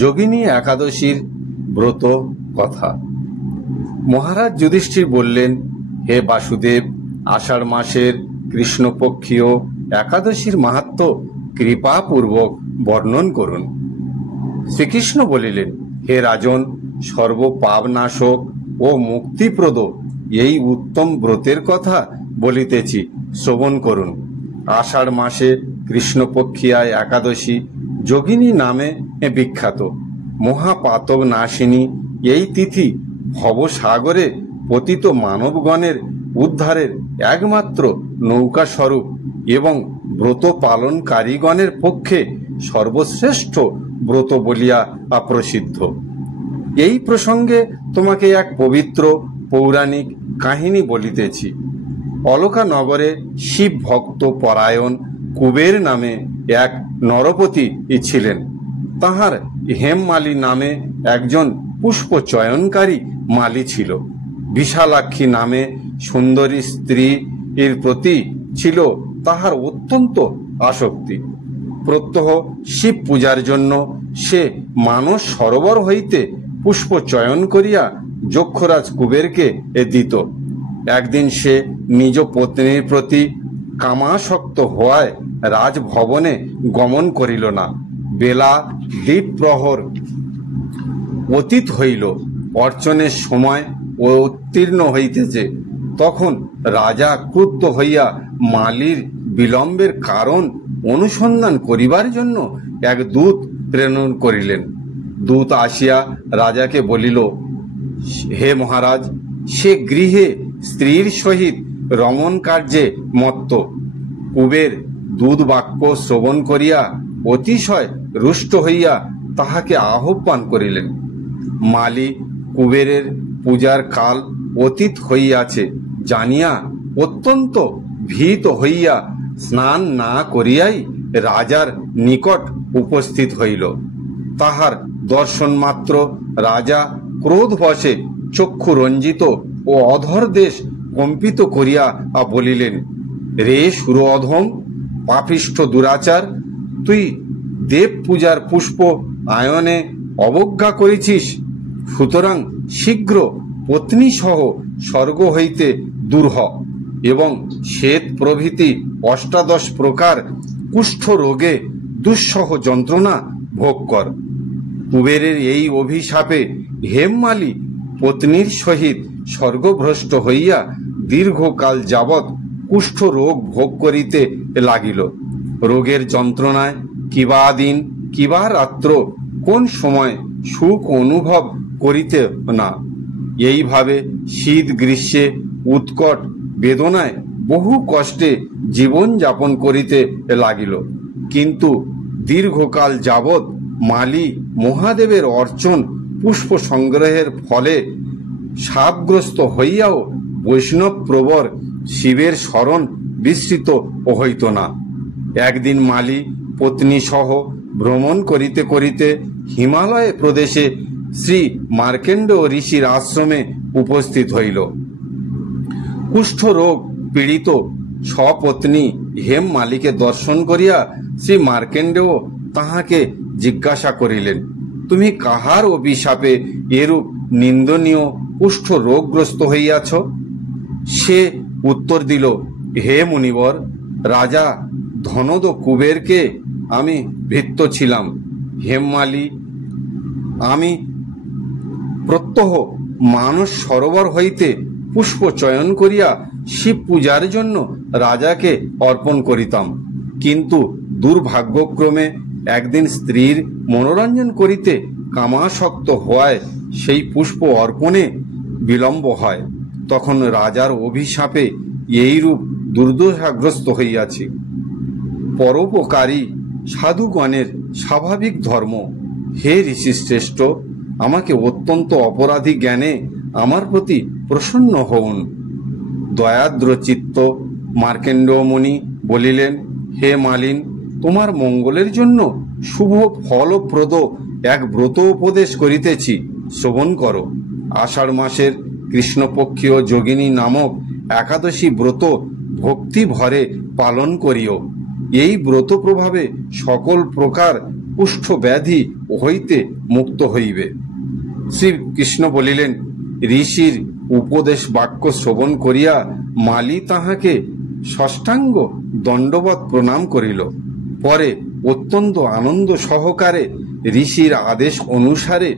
যোগিনী একাদশীর ব্রত কথা। মহারাজ যুধিষ্ঠির বললেন, হে বাসুদেব, আষাঢ় মাসের কৃষ্ণপক্ষীয় একাদশীর মাহাত্ম্য কৃপাপূর্বক বর্ণন করুন। শ্রীকৃষ্ণ বলিলেন, হে রাজন, সর্বপাপনাশক ও মুক্তিপ্রদ এই উত্তম ব্রতের কথা বলিতেছি, শ্রবণ করুন। আষাঢ় মাসে কৃষ্ণপক্ষিয়া একাদশী যোগিনী নামে বিখ্যাত। মহাপাতক নাশিনী এই তিথি ভবসাগরে পতিত মানবগণের উদ্ধারের একমাত্র নৌকা স্বরূপ এবং ব্রত পালনকারীগণের পক্ষে সর্বশ্রেষ্ঠ ব্রত বলিয়া প্রসিদ্ধ। এই প্রসঙ্গে তোমাকে এক পবিত্র পৌরাণিক কাহিনী বলিতেছি। অলকা নগরে শিব ভক্ত পরায়ণ কুবের নামে এক নরপতি ছিলেন। তাহার হেমমালী নামে একজন পুষ্প চয়নকারী মালী ছিল। বিশালাক্ষী নামে সুন্দরী স্ত্রী এর প্রতি ছিল তাহার অত্যন্ত আসক্তি। প্রত্যহ শিব পূজার জন্য সে মানস সরোবর হইতে পুষ্প চয়ন করিয়া যক্ষরাজ কুবেরকে দিত। একদিন সে নিজ পত্নীর প্রতি কামাসক্ত হওয়ায় রাজভবনে গমন করিল না। বেলা দ্বীপ্রহর অতীত হইল, অর্চনের সময় উত্তীর্ণ হইতেছে। তখন রাজা ক্রুদ্ধ হইয়া মালীর বিলম্বের কারণ অনুসন্ধান করিবার জন্য এক দূত প্রেরণ করিলেন। দূত আসিয়া রাজাকে বলিল, হে মহারাজ, সে গৃহে স্ত্রীর সহিত রমণ কার্যে মত্ত। কুবের দূত বাক্য শ্রবণ করিয়া অতিশয় রুষ্ট হইয়া তাহাকে আহ্বান করিলেন। মালী কুবেরের পূজার কাল অতীত হইয়াছে জানিয়া অত্যন্ত ভীত হইয়া স্নান না করিয়াই রাজার নিকট উপস্থিত হইল। তাহার দর্শন মাত্র রাজা ক্রোধবশে চক্ষু রঞ্জিত ও অধর দেশ কম্পিত করিয়া বলিলেন, রে সুর অধম, পাপিষ্ঠ দুরাচার, তুই দেব পূজার পুষ্প আয়নে অবজ্ঞা করেছিস। সুতরাং শীঘ্র পত্নী সহ স্বর্গ হইতে দূর হ এবং শ্বেত প্রভৃতি ১৮ প্রকার কুষ্ঠ রোগে দুঃসহ যন্ত্রণা ভোগ কর। কুবেরের এই অভিশাপে হেমমালী পত্নীর সহিত স্বর্গভ্রষ্ট হইয়া দীর্ঘকাল যাবৎ কুষ্ঠ রোগ ভোগ করিতে লাগিল। রোগের যন্ত্রণায় কিবা দিন কিবা রাত্র কোন সময় সুখ অনুভব করিতে না। এইভাবে শীত গ্রীষ্মে উৎকট বেদনায় বহু কষ্টে জীবন যাপন করিতে লাগিল। কিন্তু দীর্ঘকাল যাবৎ মালী মহাদেবের অর্চন পুষ্প সংগ্রহের ফলে শাপগ্রস্ত হইয়াও বৈষ্ণব প্রবর শিবের স্মরণ বিস্মৃত হইত না। একদিন মালী পত্নী সহ ভ্রমণ করিতে করিতে হিমালয় প্রদেশে শ্রী মার্কেন্ড ঋষির আশ্রমে উপস্থিত হইল। কুষ্ঠ রোগ পীড়িত স্বপত্নী হেমমালীকে দর্শন করিয়া শ্রী মার্কেন্ডেয় তাহাকে জিজ্ঞাসা করিলেন, তুমি কাহার অভিশাপে এরূপ নিন্দনীয় কুষ্ঠ রোগগ্রস্ত হইয়াছ? সে উত্তর দিল, হে মুনিবর, রাজা ধনদ কুবেরকে আমি ভৃত্য ছিলাম। হেমমালী আমি প্রত্যহ মানস সরোবর হইতে পুষ্প চয়ন করিয়া শিব পূজার জন্য রাজাকে অর্পণ করিতাম। কিন্তু দুর্ভাগ্যক্রমে একদিন স্ত্রীর মনোরঞ্জন করিতে কামাসক্ত হওয়ায় সেই পুষ্প অর্পণে বিলম্ব হয়। তখন রাজার অভিশাপে এইরূপ দুর্দশাগ্রস্ত হইয়াছি। পরোপকারী সাধুগণের স্বাভাবিক ধর্ম। হে ঋষিশ্রেষ্ঠ, আমাকে অত্যন্ত অপরাধী জ্ঞানে আমার প্রতি প্রসন্ন হউন। দয়াদ্র চিত্ত মার্কেন্ড মুনি বলিলেন, হে মালিন, তোমার মঙ্গলের জন্য শুভ ফলপ্রদ এক ব্রত উপদেশ করিতেছি, শ্রবণ করো। আষাঢ় মাসের কৃষ্ণপক্ষীয় যোগিনী নামক একাদশী ব্রত ভক্তি ভরে পালন করিও। এই ব্রত প্রভাবে সকল প্রকার কুষ্ঠ ব্যাধি হইতে মুক্ত হইবে। শ্রীকৃষ্ণ বলিলেন, ঋষির উপদেশ বাক্য শ্রবণ করিয়া মালি তাহাকে ষষ্ঠাঙ্গ দণ্ডবৎ প্রণাম করিল। পরে অত্যন্ত আনন্দ সহকারে ঋষির আদেশ অনুসারে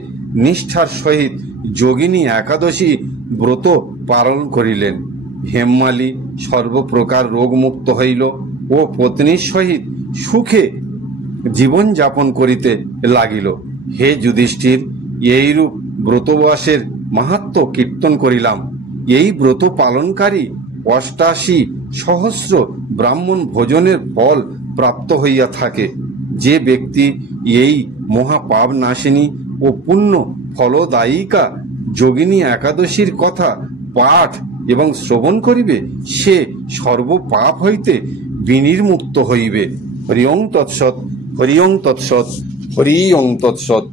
নিষ্ঠার সহিত যোগিনী একাদশী ব্রত পালন করিলেন। হেমমালি সর্বপ্রকার রোগমুক্ত হইল ও পত্নীর সহিত সুখে জীবন যাপন করিতে লাগিল। হে যুধিষ্ঠির, এইরূপ ব্রতবাসের মাহাত্ম্য কীর্তন করিলাম। এই ব্রত পালনকারী ৮৮,০০০ ব্রাহ্মণ ভোজনের ফল প্রাপ্ত হইয়া থাকে। যে ব্যক্তি এই মহাপাপ নাশিনী ও পুণ্য ফলদায়িকা যোগিনী একাদশীর কথা পাঠ এবং শ্রবণ করিবে, সে সর্বপাপ হইতে বিনির্মুক্ত হইবে। হরি ওং তৎসৎ, হরি ওং তৎসৎ, হরি ওং তৎসৎ।